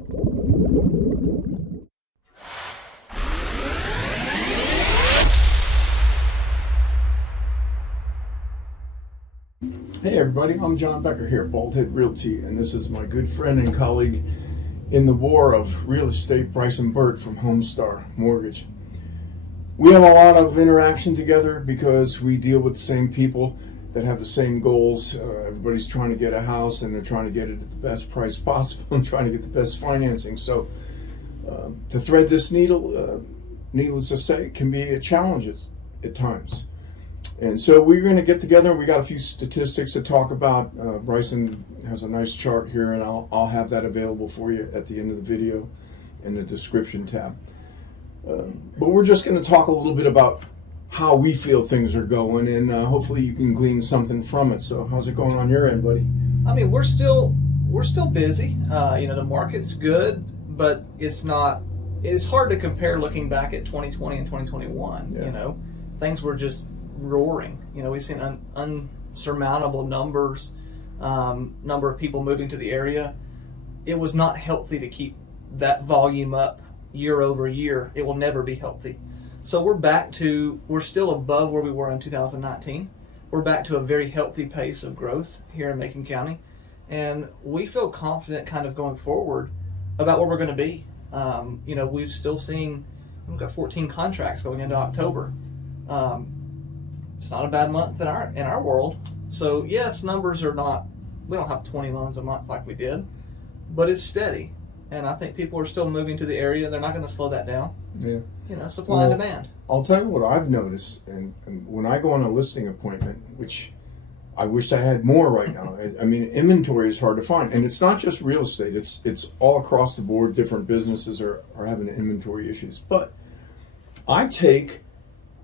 Hey everybody, I'm John Becker here at Baldhead Realty, and this is my good friend and colleague in the war of real estate, Bryson Burt from Homestar Mortgage. We have a lot of interaction together because we deal with the same people that have the same goals. Everybody's trying to get a house and they're trying to get it at the best price possible and trying to get the best financing. So to thread this needle, needless to say, can be a challenge at times. And so we're going to get together, and we got a few statistics to talk about. Bryson has a nice chart here, and I'll have that available for you at the end of the video in the description tab. But we're just going to talk a little bit about how we feel things are going, and hopefully you can glean something from it. So how's it going on your end, buddy? I mean, we're still busy. The market's good, but it's hard to compare looking back at 2020 and 2021. Yeah. Things were just roaring. We've seen unsurmountable numbers, number of people moving to the area. It was not healthy to keep that volume up year over year. It will never be healthy. So we're still above where we were in 2019. We're back to a very healthy pace of growth here in Macon County, and we feel confident kind of going forward about where we're going to be. We've got 14 contracts going into October. It's not a bad month in our world. So yes, numbers are not, we don't have 20 loans a month like we did, but it's steady. And I think people are still moving to the area. They're not going to slow that down. Yeah. Supply and demand. I'll tell you what I've noticed, and when I go on a listing appointment, which I wish I had more right now. I mean, inventory is hard to find, and it's not just real estate. It's all across the board. Different businesses are having inventory issues. But I take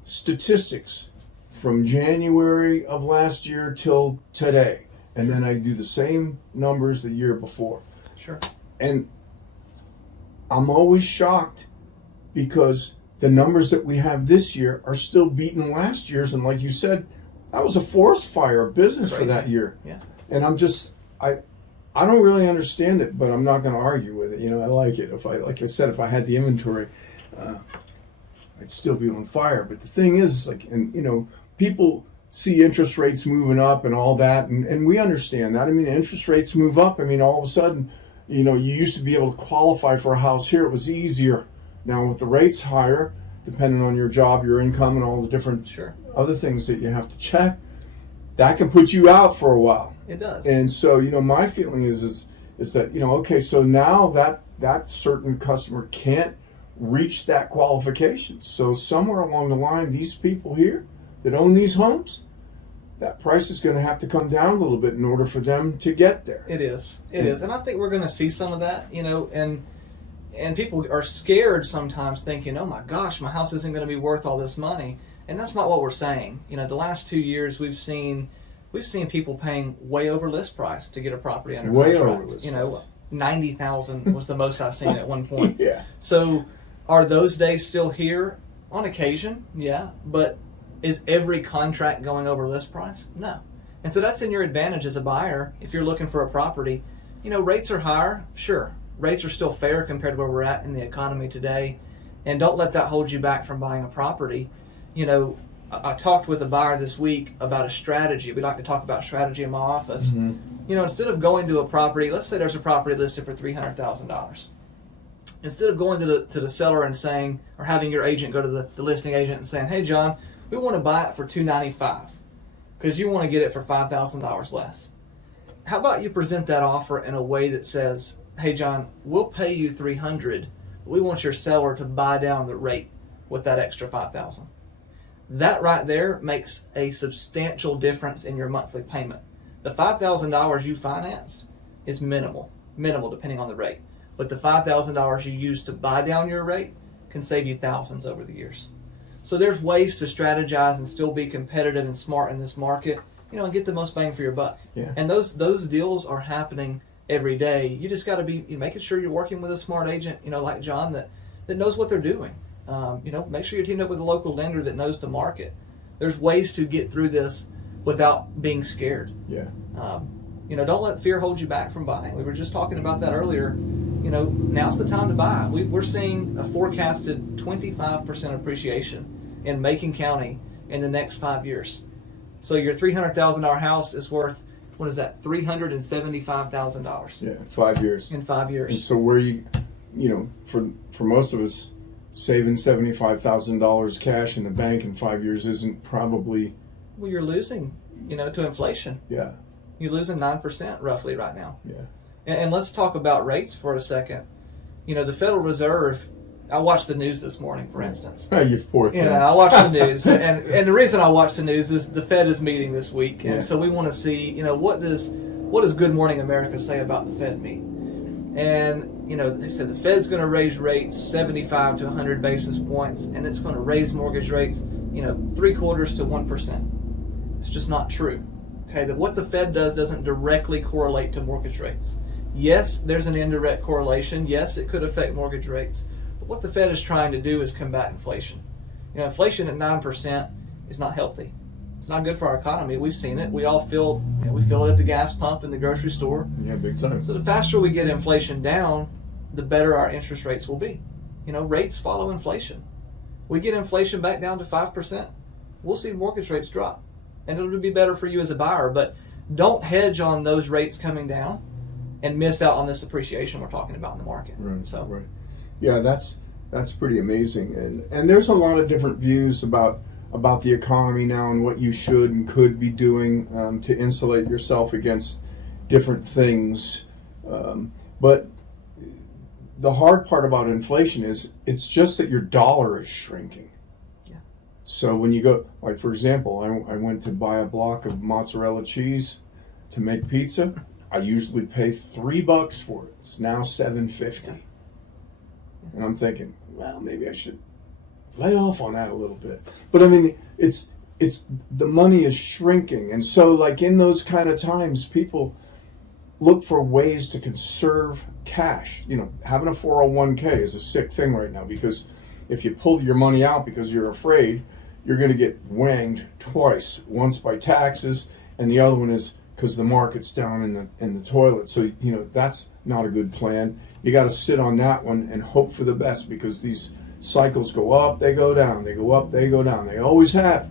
statistics from January of last year till today, and then I do the same numbers the year before. Sure. And I'm always shocked because the numbers that we have this year are still beating last year's, and like you said, that was a forest fire business for that year. Yeah. And I don't really understand it, but I'm not going to argue with it. I like it. Like I said, if I had the inventory, I'd still be on fire. But the thing is, people see interest rates moving up and all that, and we understand that. I mean, interest rates move up. I mean, all of a sudden, you used to be able to qualify for a house here. It was easier. Now with the rates higher, depending on your job, your income, and all the different other things that you have to check, that can put you out for a while. It does. And so, my feeling is that, okay, so now that certain customer can't reach that qualification. So somewhere along the line, these people here that own these homes, that price is going to have to come down a little bit in order for them to get there. It is. And I think we're going to see some of that, and people are scared sometimes thinking, oh my gosh, my house isn't going to be worth all this money. And that's not what we're saying. The last 2 years we've seen people paying way over list price to get a property under contract. Way over list price. $90,000 was the most I've seen at one point. Yeah. So are those days still here? On occasion, yeah, but is every contract going over list price? No. And so that's in your advantage as a buyer if you're looking for a property. Rates are higher, sure. Rates are still fair compared to where we're at in the economy today. And don't let that hold you back from buying a property. I talked with a buyer this week about a strategy. We like to talk about strategy in my office. Mm-hmm. Instead of going to a property, let's say there's a property listed for $300,000. Instead of going to the seller and saying, or having your agent go to the listing agent and saying, hey John, we want to buy it for $295 because you want to get it for $5,000 less. How about you present that offer in a way that says, hey John, we'll pay you $300, but we want your seller to buy down the rate with that extra $5,000. That right there makes a substantial difference in your monthly payment. The $5,000 you financed is minimal depending on the rate. But the $5,000 you use to buy down your rate can save you thousands over the years. So there's ways to strategize and still be competitive and smart in this market, and get the most bang for your buck. Yeah. And those deals are happening every day. You just got to be making sure you're working with a smart agent, like John, that knows what they're doing. Make sure you're teamed up with a local lender that knows the market. There's ways to get through this without being scared. Yeah. Don't let fear hold you back from buying. We were just talking about that earlier. now's the time to buy. We're seeing a forecasted 25% appreciation in Macon County in the next 5 years. So your $300,000 house is worth, what is that, $375,000? Yeah, 5 years. In 5 years. And so where for most of us, saving $75,000 cash in the bank in 5 years isn't probably. Well, you're losing, to inflation. Yeah. You're losing 9% roughly right now. Yeah. And let's talk about rates for a second. The Federal Reserve, I watched the news this morning, for instance. You poor thing. I watched the news. and the reason I watched the news is the Fed is meeting this week. And Yeah. so we want to see, what does Good Morning America say about the Fed meet? And, they said the Fed's going to raise rates 75 to 100 basis points, and it's going to raise mortgage rates, 0.75% to 1%. It's just not true. Okay, that what the Fed does doesn't directly correlate to mortgage rates. Yes, there's an indirect correlation. Yes, it could affect mortgage rates. But what the Fed is trying to do is combat inflation. Inflation at 9% is not healthy. It's not good for our economy. We've seen it. We all feel, we feel it at the gas pump in the grocery store. Yeah, big time. So the faster we get inflation down, the better our interest rates will be. Rates follow inflation. We get inflation back down to 5%, we'll see mortgage rates drop. And it'll be better for you as a buyer, but don't hedge on those rates coming down and miss out on this appreciation we're talking about in the market. Right. So, right. Yeah, that's pretty amazing. And there's a lot of different views about the economy now and what you should and could be doing to insulate yourself against different things. But the hard part about inflation is it's just that your dollar is shrinking. So when you go, like for example, I went to buy a block of mozzarella cheese to make pizza. I usually pay $3 for it. It's now $7.50. And I'm thinking, well, maybe I should lay off on that a little bit. But I mean, it's the money is shrinking. And so like in those kind of times, people look for ways to conserve cash. Having a 401k is a sick thing right now, because if you pull your money out because you're afraid, you're going to get wanged twice. Once by taxes, and the other one is because the market's down in the toilet. So that's not a good plan. You got to sit on that one and hope for the best, because these cycles go up, they go down, they go up, they go down. They always have,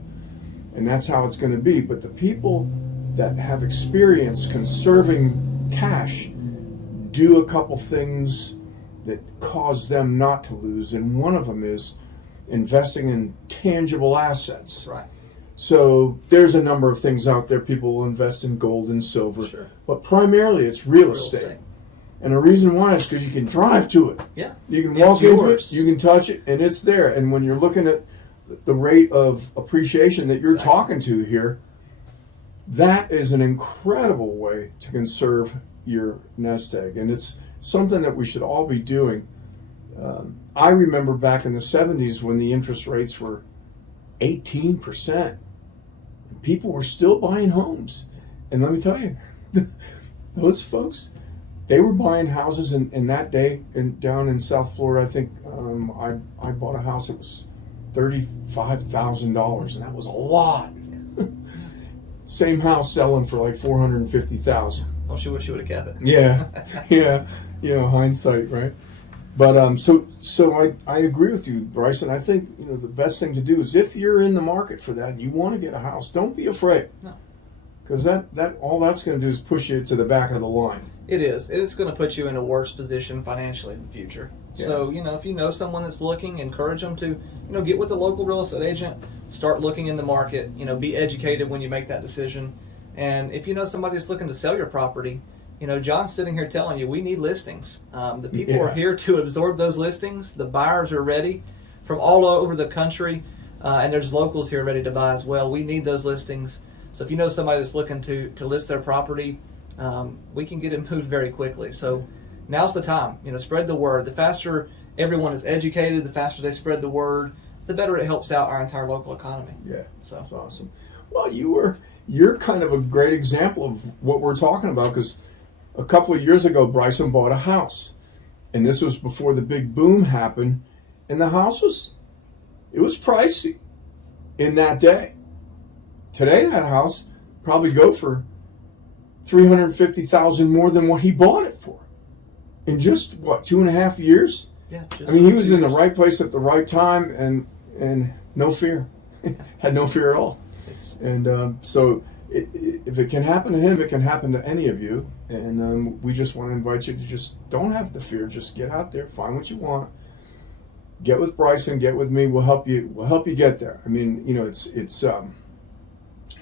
and that's how it's going to be. But the people that have experience conserving cash do a couple things that cause them not to lose, and one of them is investing in tangible assets. right. So there's a number of things out there. People will invest in gold and silver, Sure. but primarily it's real estate. And the reason why is because you can drive to it. Yeah. You can It's walk into it, yours. you can touch it, and it's there. And when you're looking at the rate of appreciation that you're Exactly. talking to here, that is an incredible way to conserve your nest egg. And it's something that we should all be doing. I remember back in the 70s when the interest rates were 18%. People were still buying homes. And let me tell you, those folks, they were buying houses in that day down in South Florida. I think I bought a house that was $35,000, and that was a lot. Same house selling for like $450,000. Don't you wish you would have kept it? Yeah, yeah. Hindsight, right? But so I agree with you, Bryson. I think the best thing to do is, if you're in the market for that and you want to get a house, don't be afraid. No. Because that all that's going to do is push you to the back of the line. It is. It's going to put you in a worse position financially in the future. Yeah. So, if you know someone that's looking, encourage them to, get with a local real estate agent, start looking in the market, be educated when you make that decision. And if you know somebody that's looking to sell your property, John's sitting here telling you we need listings. The people are here to absorb those listings. The buyers are ready from all over the country, and there's locals here ready to buy as well. We need those listings. So if you know somebody that's looking to list their property, we can get it moved very quickly. So now's the time. Spread the word. The faster everyone is educated, the faster they spread the word, the better it helps out our entire local economy. Yeah, so that's awesome. Well, you're kind of a great example of what we're talking about, because a couple of years ago, Bryson bought a house, and this was before the big boom happened, and the house was pricey in that day. Today, that house probably go for $350,000 more than what he bought it for. in just what, 2.5 years? Yeah. I mean, he was in the right place at the right time, and no fear, had no fear at all. And so if it can happen to him, it can happen to any of you. And we just want to invite you to just don't have the fear. Just get out there, find what you want. Get with Bryson, get with me. We'll help you. We'll help you get there. I mean, you know, it's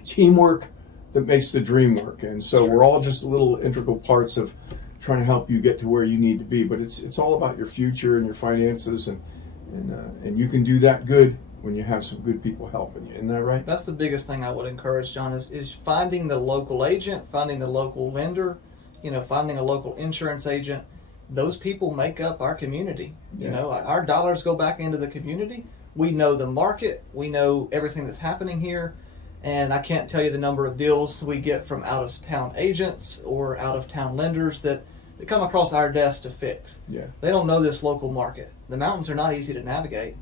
teamwork that makes the dream work. And so we're all just little integral parts of trying to help you get to where you need to be. But it's all about your future and your finances, and you can do that good when you have some good people helping you. Isn't that right? That's the biggest thing I would encourage, John, is finding the local agent, finding the local lender, you know, finding a local insurance agent. Those people make up our community. Yeah. You know, our dollars go back into the community. We know the market. We know everything that's happening here. And I can't tell you the number of deals we get from out-of-town agents or out-of-town lenders that come across our desk to fix. Yeah. They don't know this local market. The mountains are not easy to navigate.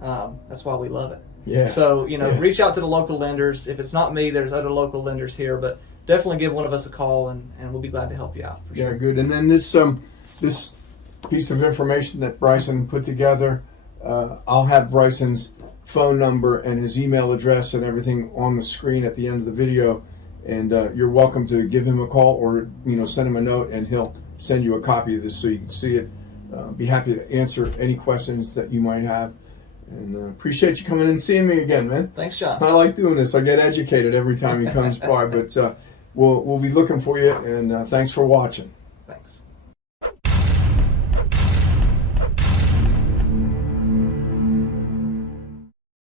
That's why we love it. Yeah. So, you know, Yeah. reach out to the local lenders. If it's not me, there's other local lenders here, but definitely give one of us a call, and we'll be glad to help you out. For Yeah, sure. good. And then this piece of information that Bryson put together, I'll have Bryson's phone number and his email address and everything on the screen at the end of the video. And you're welcome to give him a call, or send him a note, and he'll send you a copy of this so you can see it. Be happy to answer any questions that you might have. And appreciate you coming in and seeing me again, man. Thanks, John. I like doing this. I get educated every time he comes by. But we'll be looking for you, and thanks for watching. Thanks.